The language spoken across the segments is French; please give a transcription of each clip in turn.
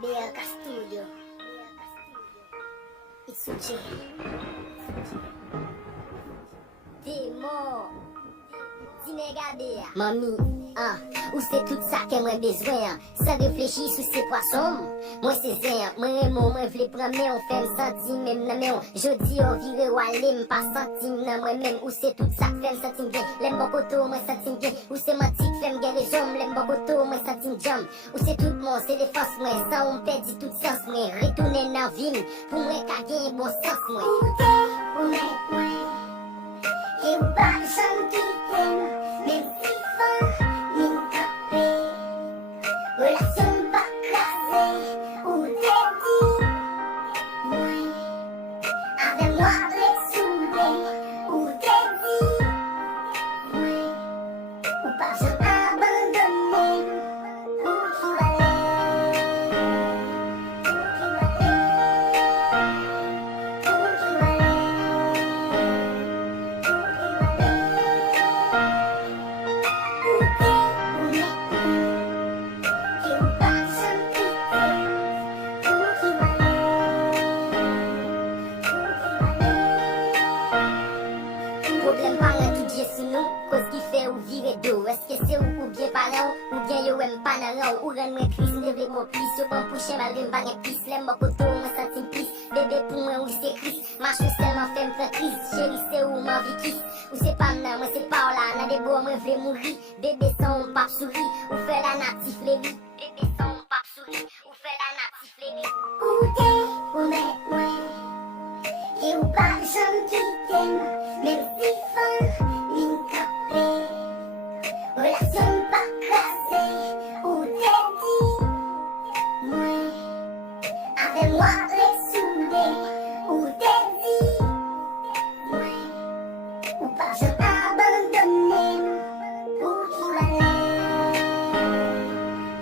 BLK Studio. Isuche. Demo. Mami, ou c'est tout ça que moi besoin. Sans réfléchir sous ces poissons. Moi c'est zin, moi remon, moi vle prendre on fait me sentir même nan men. Jodi on vire ou aller pas sentir nan moi même. Ou c'est tout ça que fait me sentir bien. L'aime beaucoup tout, moi sentir bien. Ou c'est mentir que fait me guérir jambes. L'aime beaucoup tout, moi sentir jam. Ou c'est tout mon, c'est défense moi. Sans on perdit tout sens moi. Retourner dans vie pour moi qu'a gagné bon sens moi. Ou met moi. Et ou pas j'en quitte. Même si fin, min capé. Relation pas classée, ou t'es dit. Moi, avec moi, les soudés, ou t'es dit. Moi, ou pas j'en abandonné. Où tu vas aller? Où tu vas aller? Problème par là tout Dieu sous nous, cause qui fait ou virer d'eau. Est-ce que c'est ou bien parent ou bien yo aime pas nan ou rendre crise lever mon plis, yo pas pousser malgré pas de pisse, l'aime beaucoup tout, moi senti pisse, bébé pour moi ou c'est Chris, marche seulement fait me crise, chérie c'est où ma vie kiss, ou c'est pas nan, moi c'est pas là, nan des beaux moi vle mourir, bébé sans pape souris, ou fait la natif lévi, bébé sans pape souris, ou fait la natif lévi. Où t'es, où met moi, et ou pas j'en quitte, même si fin, min capé. Relation pas classée, où t'es dit. Moi, avec moi les soudés, où t'es dit. Moi, ou pas j'en abandonné. Où tu vas aller?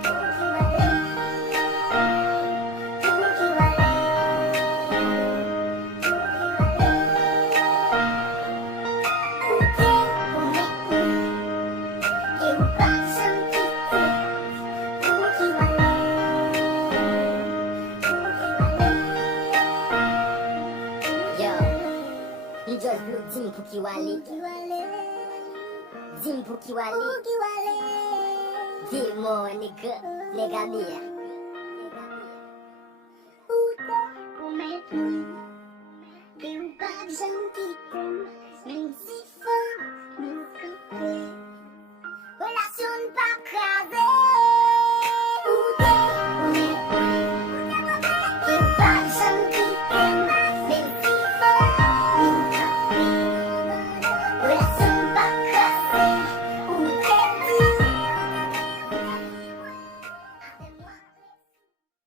Où tu vas aller? Où tu vas aller? Où t'es, où met et où pas j'en quitte. Où tu vas aller? Yo, you just blue team pour qui aller. Team pour qui aller. Dis-moi, nigga, nigga,